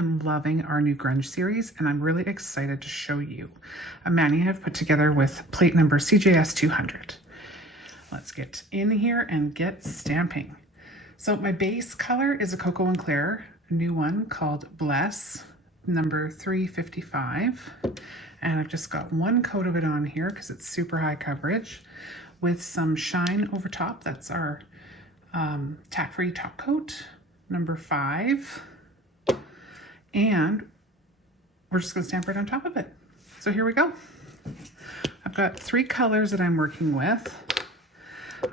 am loving our new grunge series, and I'm really excited to show you a mani I've put together with plate number CjS 200. Let's get in here and get stamping. So my base color is a KoKo&Claire, a new one called Bless, number 355. And I've just got one coat of it on here because it's super high coverage with some shine over top. That's our tack-free top coat, number 5. And we're just going to stamp right on top of it. So here we go. I've got 3 colors that I'm working with.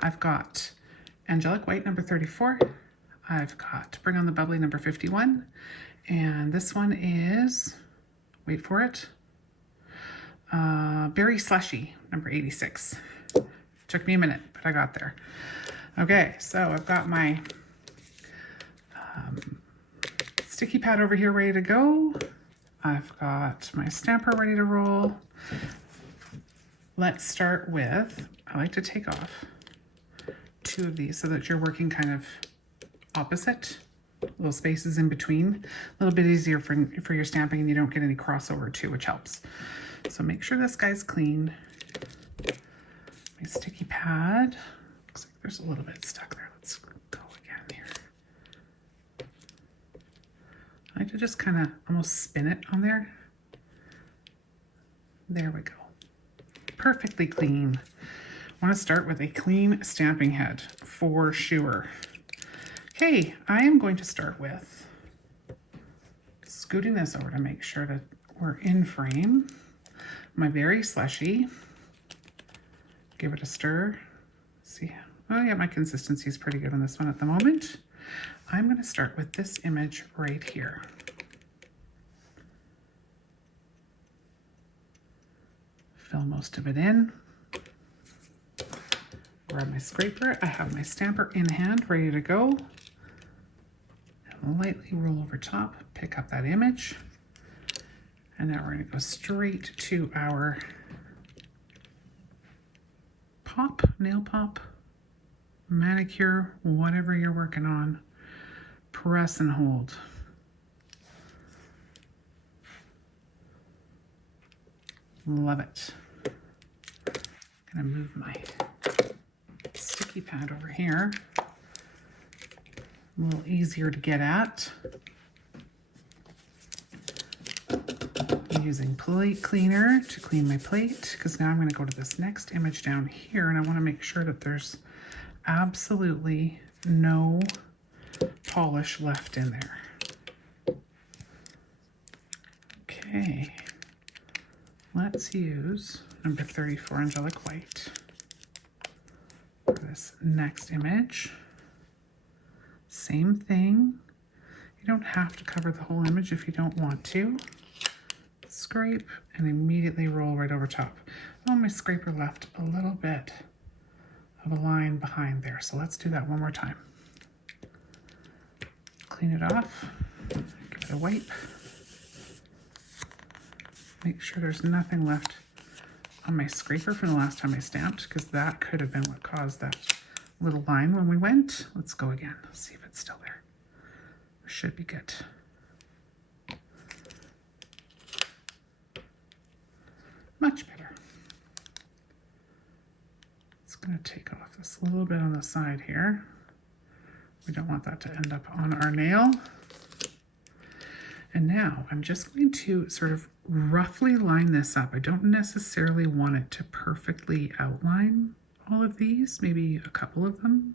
I've got Angelic White, number 34. I've got Bring on the Bubbly, number 51. And this one is, wait for it, Berry Slushy, number 86. Took me a minute, but I got there. Okay, so I've got my sticky pad over here ready to go. I've got my stamper ready to roll. Let's start with, I like to take off 2 of these so that you're working kind of opposite, little spaces in between. A little bit easier for your stamping and you don't get any crossover too, which helps. So make sure this guy's clean. My sticky pad, looks like there's a little bit stuck there. Let's go again here. I like to just kind of almost spin it on there. There we go. Perfectly clean. I want to start with a clean stamping head for sure. Okay, I am going to start with scooting this over to make sure that we're in frame. My Berry Slushy. Give it a stir. See, oh yeah, my consistency is pretty good on this one at the moment. I'm going to start with this image right here. Fill most of it in. Grab my scraper. I have my stamper in hand, ready to go. And lightly roll over top, pick up that image. And now we're going to go straight to our pop, nail pop, manicure, whatever you're working on. Press and hold. Love it. I'm gonna move my sticky pad over here. A little easier to get at. I'm using plate cleaner to clean my plate because now I'm going to go to this next image down here and I want to make sure that there's absolutely no polish left in there. Okay, let's use number 34 Angelic White for this next image. Same thing. You don't have to cover the whole image if you don't want to. Scrape and immediately roll right over top. Oh, my scraper left a little bit of a line behind there, so let's do that one more time. Clean it off, give it a wipe. Make sure there's nothing left on my scraper from the last time I stamped, because that could have been what caused that little line when we went. Let's go again, see if it's still there. Should be good. Much better. It's going to take off this little bit on the side here. We don't want that to end up on our nail. And now I'm just going to sort of roughly line this up. I don't necessarily want it to perfectly outline all of these, maybe a couple of them.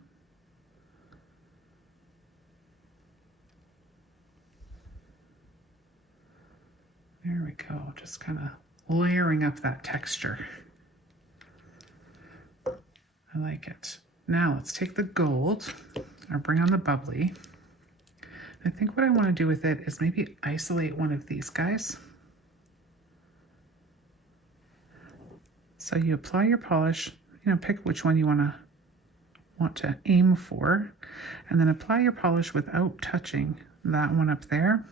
There we go, just kind of layering up that texture. I like it. Now let's take the gold, or Bring on the Bubbly. I think what I want to do with it is maybe isolate one of these guys. So you apply your polish, pick which one you want to aim for, and then apply your polish without touching that one up there.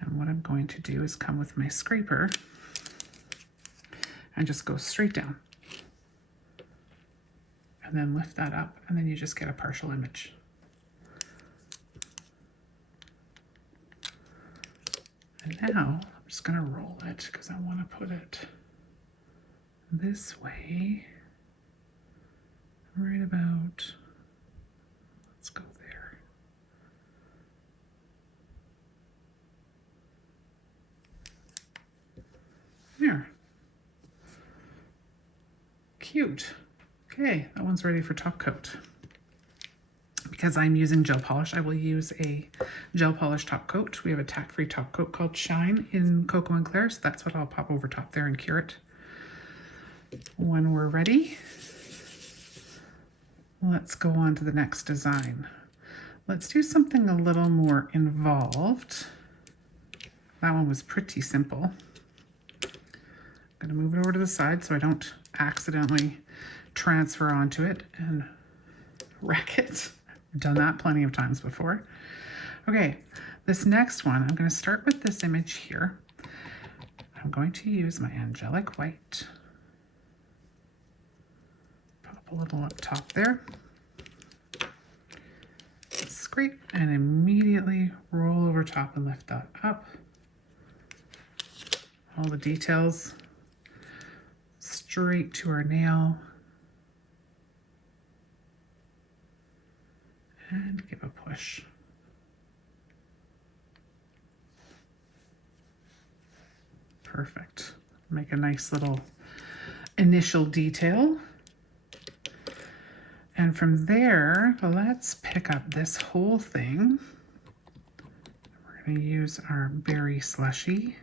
And what I'm going to do is come with my scraper and just go straight down. And then lift that up, and then you just get a partial image. And now I'm just going to roll it because I want to put it this way, right about, let's go there. There. Cute. Okay, that one's ready for top coat. Because I'm using gel polish, I will use a gel polish top coat. We have a tack-free top coat called Shine in KoKo&Claire, so that's what I'll pop over top there and cure it. When we're ready, let's go on to the next design. Let's do something a little more involved. That one was pretty simple. I'm gonna move it over to the side so I don't accidentally transfer onto it and wreck it. I've done that plenty of times before. Okay, this next one, I'm going to start with this image here. I'm going to use my Angelic white. Pop a little up top there. Scrape and immediately roll over top and lift that up. All the details straight to our nail. And give a push. Perfect. Make a nice little initial detail. And from there, let's pick up this whole thing. We're going to use our berry slushy.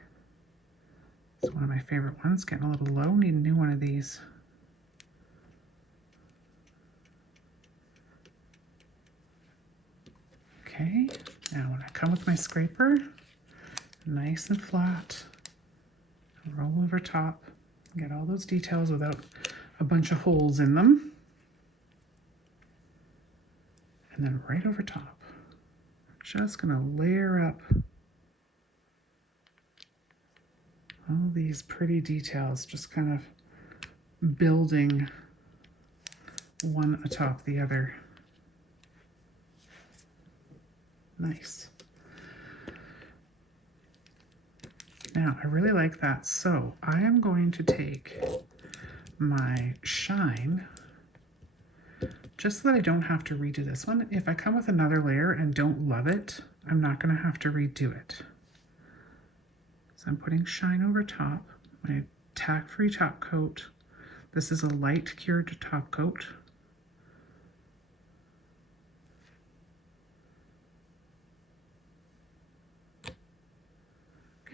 It's one of my favorite ones. Getting a little low. Need a new one of these. Okay, now when I come with my scraper, nice and flat, roll over top, get all those details without a bunch of holes in them. And then right over top, I'm just gonna layer up all these pretty details, just kind of building one atop the other. Nice. Now, I really like that. So I am going to take my Shine, just so that I don't have to redo this one. If I come with another layer and don't love it, I'm not going to have to redo it. So I'm putting Shine over top, my tack-free top coat. This is a light cured top coat.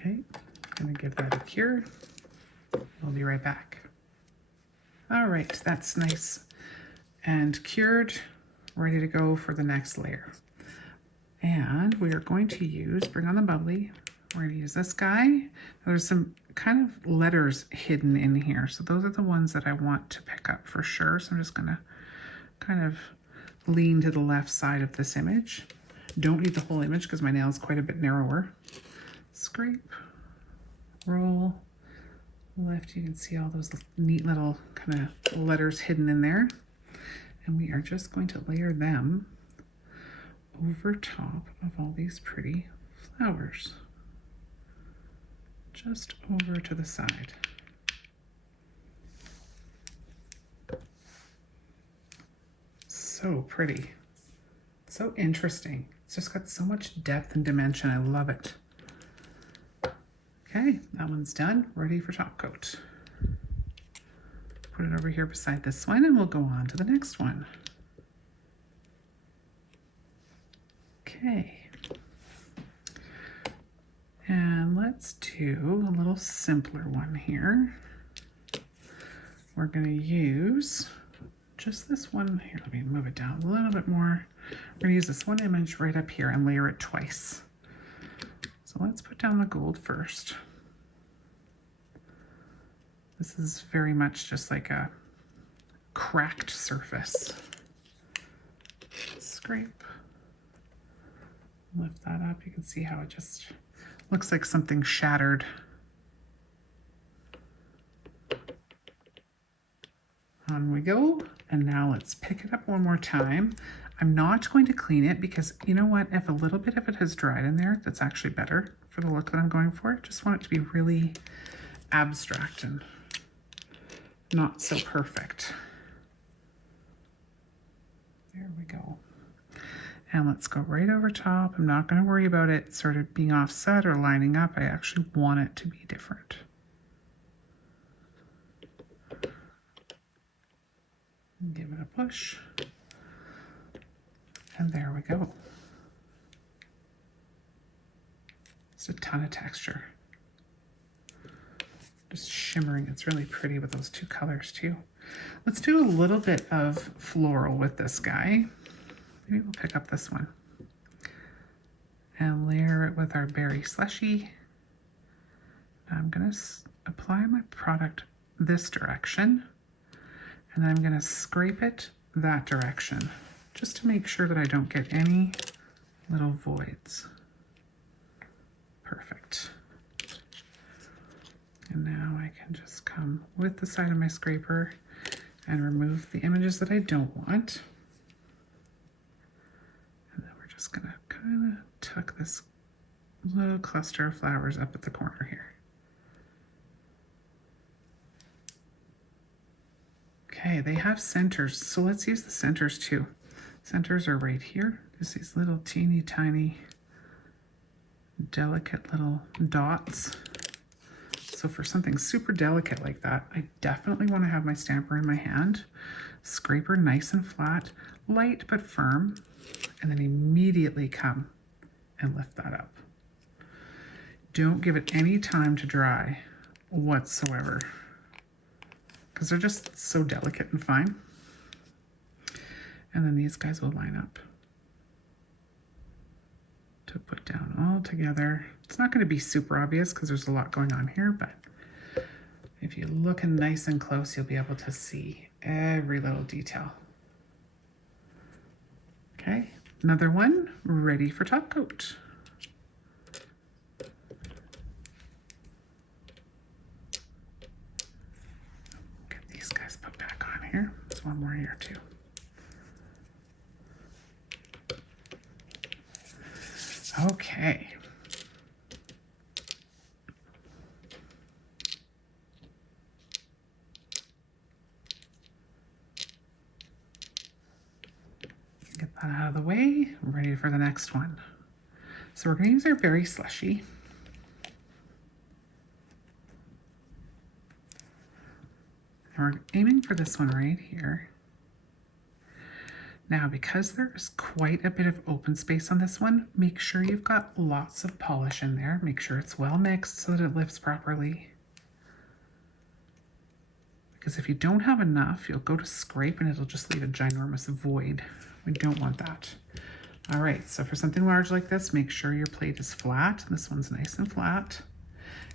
Okay, I'm gonna give that a cure. I'll be right back. All right, that's nice and cured, ready to go for the next layer. And we are going to use, bring on the bubbly. We're gonna use this guy. There's some kind of letters hidden in here. So those are the ones that I want to pick up for sure. So I'm just gonna kind of lean to the left side of this image. Don't need the whole image because my nail is quite a bit narrower. Scrape, roll, lift. You can see all those neat little kind of letters hidden in there. And we are just going to layer them over top of all these pretty flowers. Just over to the side. So pretty. So interesting. It's just got so much depth and dimension. I love it. Okay, that one's done, ready for top coat. Put it over here beside this one and we'll go on to the next one. Okay. And let's do a little simpler one here. We're going to use just this one here. Let me move it down a little bit more. We're going to use this one image right up here and layer it twice. So let's put down the gold first. This is very much just like a cracked surface. Scrape. Lift that up. You can see how it just looks like something shattered. On we go. And now let's pick it up one more time. I'm not going to clean it because you know what? If a little bit of it has dried in there, that's actually better for the look that I'm going for. Just want it to be really abstract and not so perfect. There we go. And let's go right over top. I'm not going to worry about it sort of being offset or lining up. I actually want it to be different. Give it a push. And there we go. It's a ton of texture. Just shimmering. It's really pretty with those two colors too. Let's do a little bit of floral with this guy. Maybe we'll pick up this one and layer it with our berry slushy. I'm going to apply my product this direction, and I'm going to scrape it that direction just to make sure that I don't get any little voids. Perfect. And now I can just come with the side of my scraper and remove the images that I don't want. And then we're just gonna kind of tuck this little cluster of flowers up at the corner here. Okay, they have centers, so let's use the centers too. Centers are right here. Just these little teeny tiny, delicate little dots. So for something super delicate like that, I definitely want to have my stamper in my hand, scraper nice and flat, light but firm, and then immediately come and lift that up. Don't give it any time to dry whatsoever, because they're just so delicate and fine. And then these guys will line up to put down all together. It's not going to be super obvious because there's a lot going on here, but if you look nice and close, you'll be able to see every little detail. Okay, another one ready for top coat. Get these guys put back on here. There's one more here too. Okay. Get that out of the way. I'm ready for the next one. So we're going to use our berry slushy. And we're aiming for this one right here. Now, because there's quite a bit of open space on this one, make sure you've got lots of polish in there. Make sure it's well mixed so that it lifts properly. Because if you don't have enough, you'll go to scrape and it'll just leave a ginormous void. We don't want that. All right, so for something large like this, make sure your plate is flat. This one's nice and flat.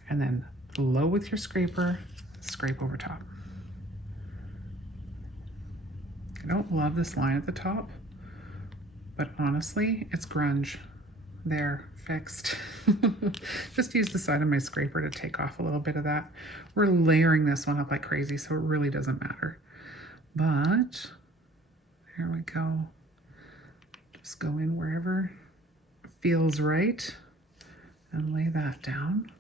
And then low with your scraper, scrape over top. I don't love this line at the top, but honestly, it's grunge. There, fixed. Just use the side of my scraper to take off a little bit of that. We're layering this one up like crazy, so it really doesn't matter. But here we go. Just go in wherever feels right and lay that down.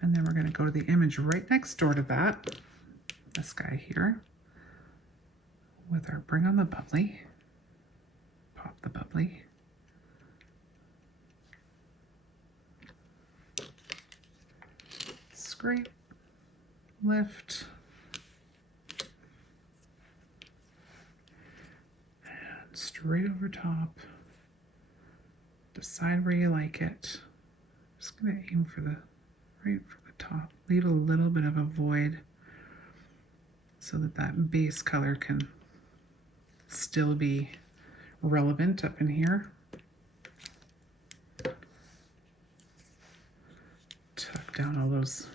And then we're going to go to the image right next door to that. This guy here with our bring on the bubbly, pop the bubbly, scrape, lift, and straight over top. Decide where you like it. I'm just gonna aim for the right for the top. Leave a little bit of a void so that that base color can still be relevant up in here. Tuck down all those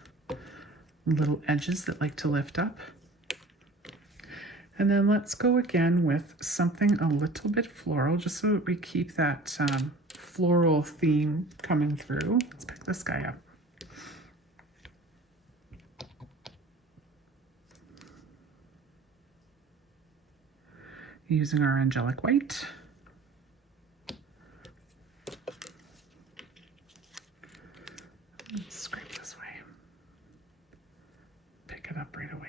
little edges that like to lift up. And then let's go again with something a little bit floral, just so that we keep that floral theme coming through. Let's pick this guy up. using our Angelic white. Let's scrape this way. Pick it up right away.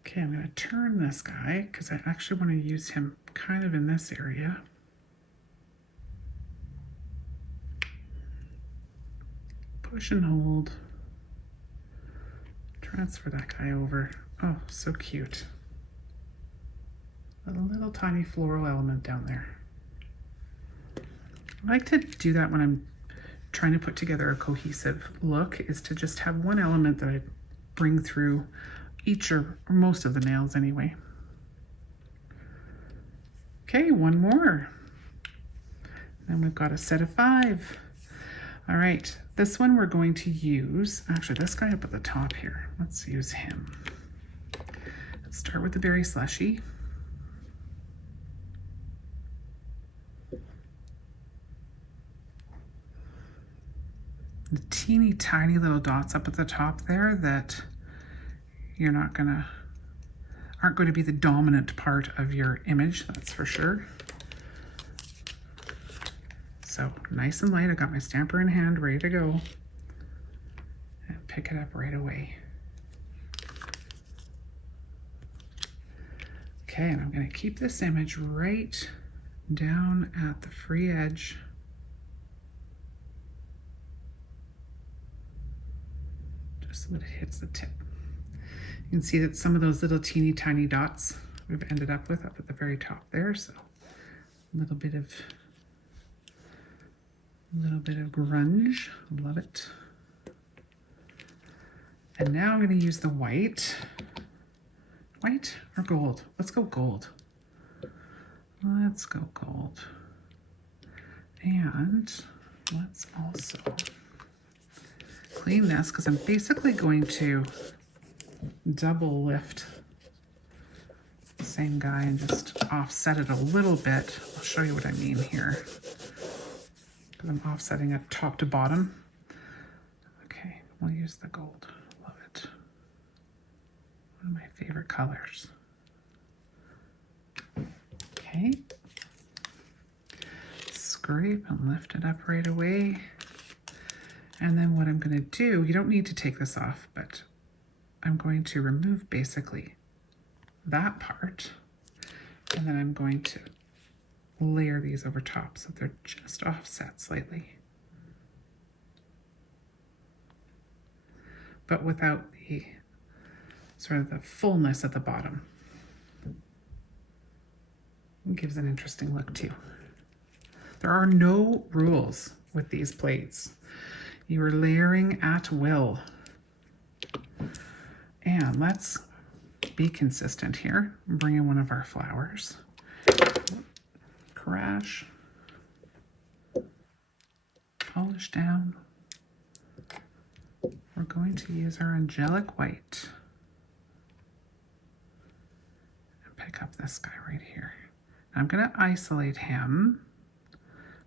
Okay, I'm going to turn this guy because I actually want to use him kind of in this area. Push and hold. Transfer that guy over. Oh, so cute. A little tiny floral element down there. I like to do that when I'm trying to put together a cohesive look, is to just have one element that I bring through each or most of the nails anyway. Okay, one more. Then we've got a set of 5. All right, this one we're going to use, actually this guy up at the top here, let's use him. Let's start with the berry slushy. The teeny tiny little dots up at the top there that aren't going to be the dominant part of your image, that's for sure. So nice and light, I got my stamper in hand, ready to go. And pick it up right away. Okay, and I'm going to keep this image right down at the free edge. Just so that it hits the tip. You can see that some of those little teeny tiny dots we've ended up with up at the very top there, so a little bit of grunge, love it. And now I'm going to use the white. White or gold? Let's go gold. Let's go gold. And let's also clean this because I'm basically going to double lift the same guy and just offset it a little bit. I'll show you what I mean here. Because I'm offsetting it top to bottom. Okay, we'll use the gold. Love it. One of my favorite colors. Okay. Scrape and lift it up right away. And then what I'm going to do, you don't need to take this off, but I'm going to remove basically that part. And then I'm going to layer these over top so they're just offset slightly, but without the sort of the fullness at the bottom. It gives an interesting look too. There are no rules with these plates. You are layering at will. And let's be consistent here. Bring in one of our flowers. Crash, polish down. We're going to use our Angelic white and pick up this guy right here. I'm going to isolate him,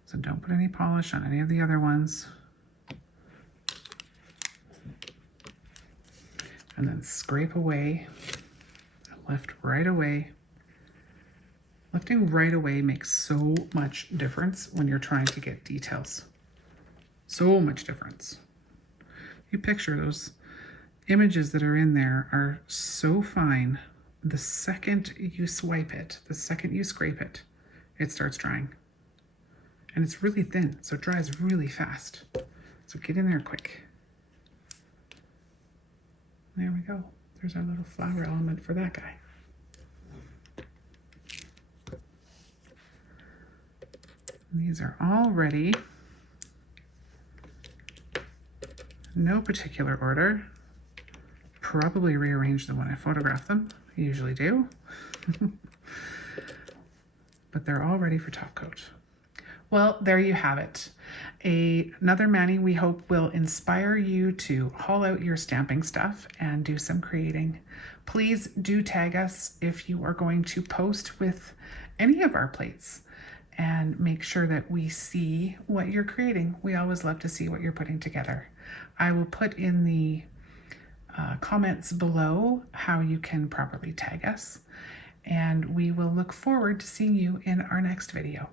so don't put any polish on any of the other ones. And then scrape away, lift right away. Lifting right away makes so much difference when you're trying to get details. So much difference. You picture those images that are in there are so fine. The second you swipe it, the second you scrape it, it starts drying. And it's really thin, so it dries really fast. So get in there quick. There we go. There's our little flower element for that guy. These are all ready. No particular order. Probably rearrange them when I photograph them. I usually do. But they're all ready for top coat. Well, there you have it. Another mani we hope will inspire you to haul out your stamping stuff and do some creating. Please do tag us if you are going to post with any of our plates, and make sure that we see what you're creating. We always love to see what you're putting together. I will put in the comments below how you can properly tag us. And we will look forward to seeing you in our next video.